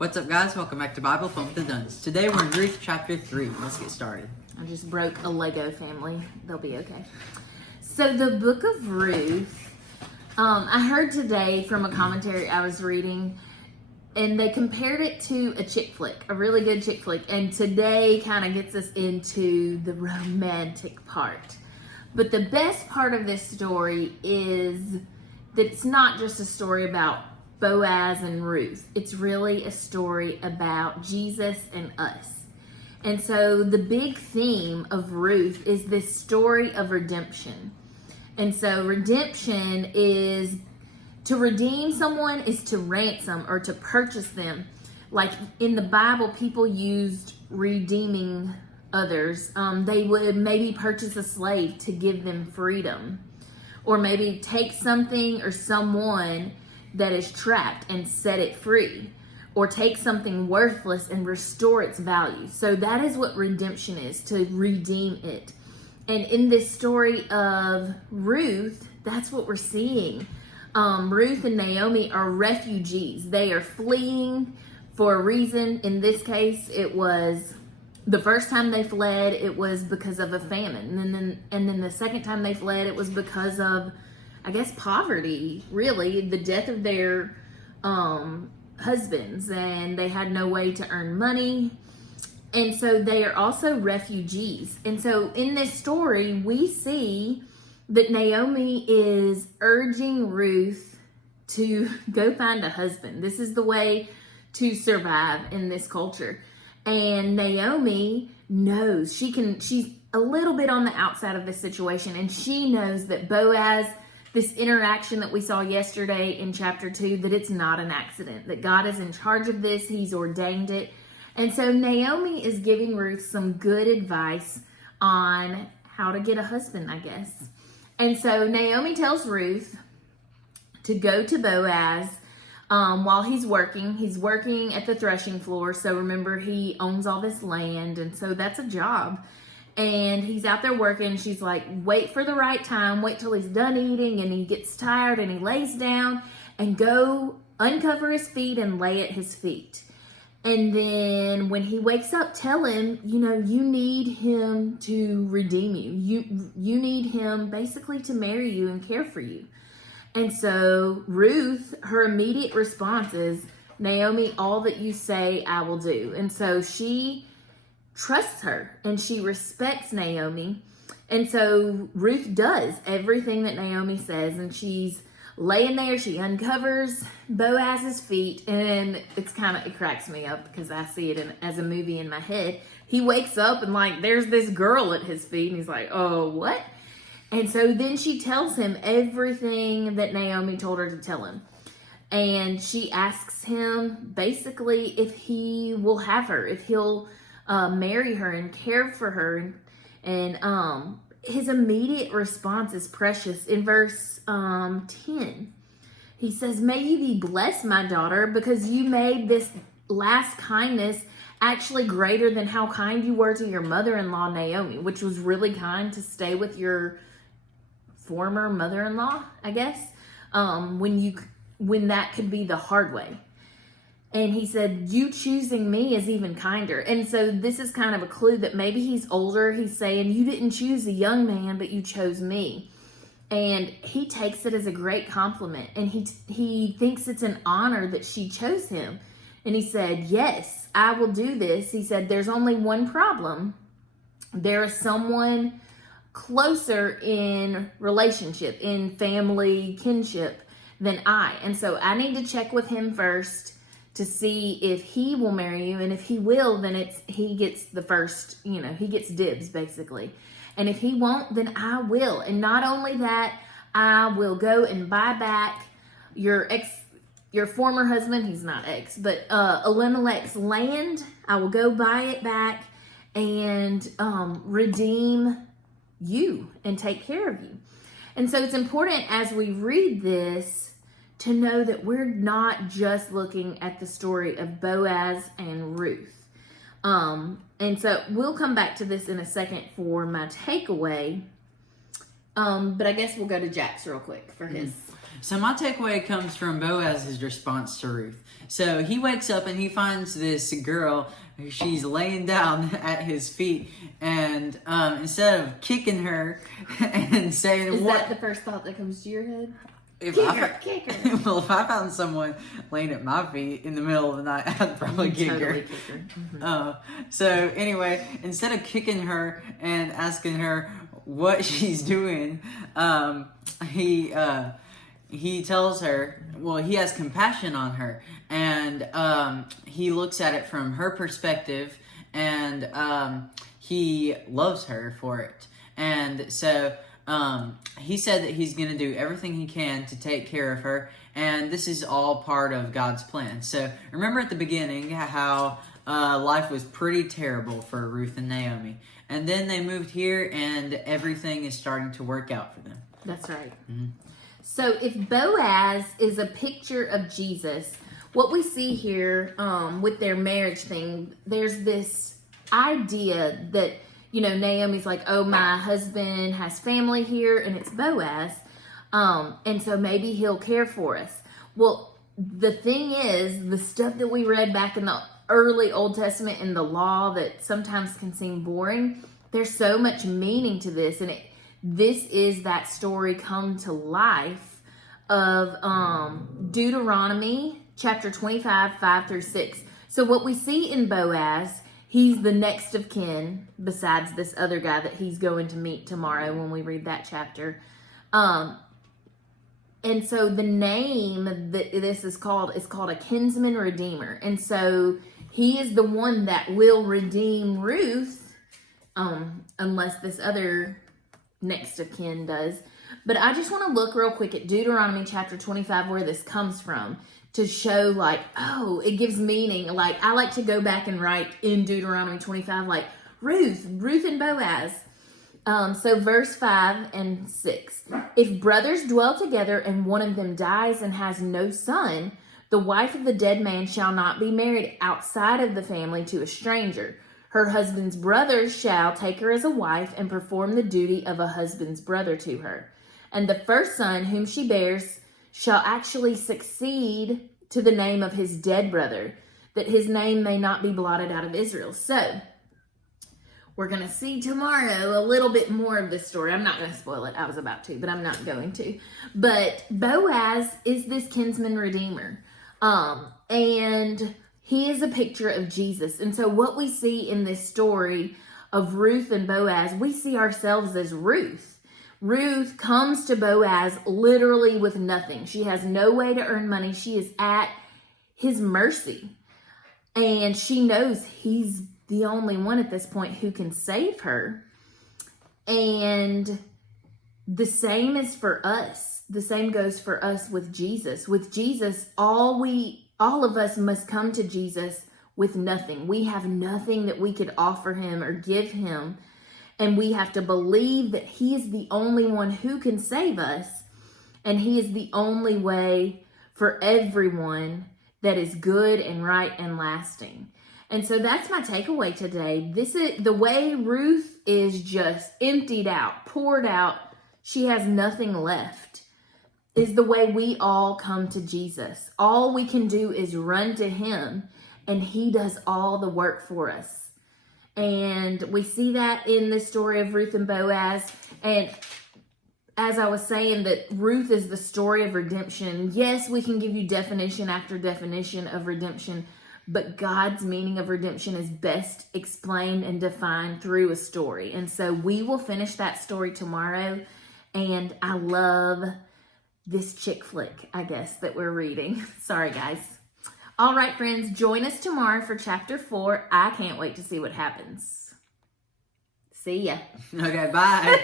What's up, guys? Welcome back to Bible Fun with the Duns. Today we're in Ruth chapter 3. Let's get started. I just broke a Lego family. They'll be okay. So the book of Ruth, I heard today from a commentary I was reading, and they compared it to a chick flick, a really good chick flick. And today kind of gets us into the romantic part. But the best part of this story is that it's not just a story about Boaz and Ruth. It's really a story about Jesus and us. And so the big theme of Ruth is this story of redemption. And so redemption is to redeem someone, is to ransom or to purchase them. Like in the Bible, people used redeeming others. They would maybe purchase a slave to give them freedom, or maybe take something or someone that is trapped and set it free, or take something worthless and restore its value. So that is what redemption is, to redeem it. And in this story of Ruth, that's what we're seeing. Ruth and Naomi are refugees. They are fleeing for a reason. In this case, it was the first time they fled, it was because of a famine. And then the second time they fled, it was because of, I guess, poverty, really, the death of their husbands, and they had no way to earn money. And so they are also refugees. And so in this story, we see that Naomi is urging Ruth to go find a husband. This is the way to survive in this culture. And Naomi knows she's a little bit on the outside of this situation, and she knows that Boaz, this interaction that we saw yesterday in chapter 2, that it's not an accident, that God is in charge of this, he's ordained it. And so Naomi is giving Ruth some good advice on how to get a husband, I guess. And so Naomi tells Ruth to go to Boaz while he's working. He's working at the threshing floor. So remember, he owns all this land, and so that's a job. And he's out there working. She's like, wait for the right time, wait till he's done eating and he gets tired, and he lays down, and go uncover his feet and lay at his feet. And then when he wakes up, tell him, you need him to redeem you. You need him basically to marry you and care for you. And so Ruth, her immediate response is, Naomi, all that you say, I will do. And so she trusts her and she respects Naomi. And so Ruth does everything that Naomi says, and she's laying there. She uncovers Boaz's feet, and it cracks me up because I see it as a movie in my head. He wakes up and there's this girl at his feet, and he's like, oh, what? And so then she tells him everything that Naomi told her to tell him. And she asks him basically if he will have her, if he'll marry her and care for her. And his immediate response is precious. In verse 10, he says, may you be blessed, my daughter, because you made this last kindness actually greater than how kind you were to your mother-in-law, Naomi, which was really kind to stay with your former mother-in-law, I guess, when that could be the hard way. And he said, you choosing me is even kinder. And so this is kind of a clue that maybe he's older. He's saying, you didn't choose a young man, but you chose me. And he takes it as a great compliment. And he thinks it's an honor that she chose him. And he said, yes, I will do this. He said, there's only one problem. There is someone closer in relationship, in family kinship than I. And so I need to check with him first to see if he will marry you. And if he will, then he gets the first, he gets dibs basically. And if he won't, then I will. And not only that, I will go and buy back your former husband, he's not ex, but Elimelech's land. I will go buy it back and redeem you and take care of you. And so it's important as we read this to know that we're not just looking at the story of Boaz and Ruth. And so we'll come back to this in a second for my takeaway. But I guess we'll go to Jack's real quick for his. So my takeaway comes from Boaz's response to Ruth. So he wakes up and he finds this girl. She's laying down at his feet, and instead of kicking her and saying, Is "What?" that the first thought that comes to your head? If Kick her. Well, if I found someone laying at my feet in the middle of the night, I'd probably kick her. Kick her. So anyway, instead of kicking her and asking her what she's doing, he tells her, well, he has compassion on her, and he looks at it from her perspective, and he loves her for it. And so he said that he's going to do everything he can to take care of her, and this is all part of God's plan. So remember at the beginning how life was pretty terrible for Ruth and Naomi, and then they moved here, and everything is starting to work out for them. That's right. Mm-hmm. So if Boaz is a picture of Jesus, what we see here with their marriage thing, there's this idea that, Naomi's like, oh, my husband has family here and it's Boaz. And so maybe he'll care for us. Well, the thing is, the stuff that we read back in the early Old Testament in the law that sometimes can seem boring, there's so much meaning to this. And this is that story come to life of Deuteronomy Chapter 25, 5 through 6. So what we see in Boaz, he's the next of kin besides this other guy that he's going to meet tomorrow when we read that chapter. And so the name that this is called a kinsman redeemer. And so he is the one that will redeem Ruth, unless this other next of kin does. But I just want to look real quick at Deuteronomy chapter 25, where this comes from, to show it gives meaning. I like to go back and write in Deuteronomy 25, Ruth and Boaz. So verse 5 and 6. If brothers dwell together and one of them dies and has no son, the wife of the dead man shall not be married outside of the family to a stranger. Her husband's brothers shall take her as a wife and perform the duty of a husband's brother to her. And the first son whom she bears shall actually succeed to the name of his dead brother, that his name may not be blotted out of Israel. So, we're going to see tomorrow a little bit more of this story. I'm not going to spoil it. I was about to, but I'm not going to. But Boaz is this kinsman redeemer. And he is a picture of Jesus. And so what we see in this story of Ruth and Boaz, we see ourselves as Ruth. Ruth comes to Boaz literally with nothing. She has no way to earn money. She is at his mercy. And she knows he's the only one at this point who can save her. And the same is for us. The same goes for us with Jesus. With Jesus, all of us must come to Jesus with nothing. We have nothing that we could offer him or give him. And we have to believe that he is the only one who can save us. And he is the only way for everyone that is good and right and lasting. And so that's my takeaway today. This is the way Ruth is just emptied out, poured out. She has nothing left. Is the way we all come to Jesus. All we can do is run to him, and he does all the work for us. And we see that in the story of Ruth and Boaz. And as I was saying, that Ruth is the story of redemption. Yes, we can give you definition after definition of redemption, but God's meaning of redemption is best explained and defined through a story. And so we will finish that story tomorrow. And I love this chick flick, I guess, that we're reading. Sorry, guys. All right, friends, join us tomorrow for chapter 4. I can't wait to see what happens. See ya. Okay, bye.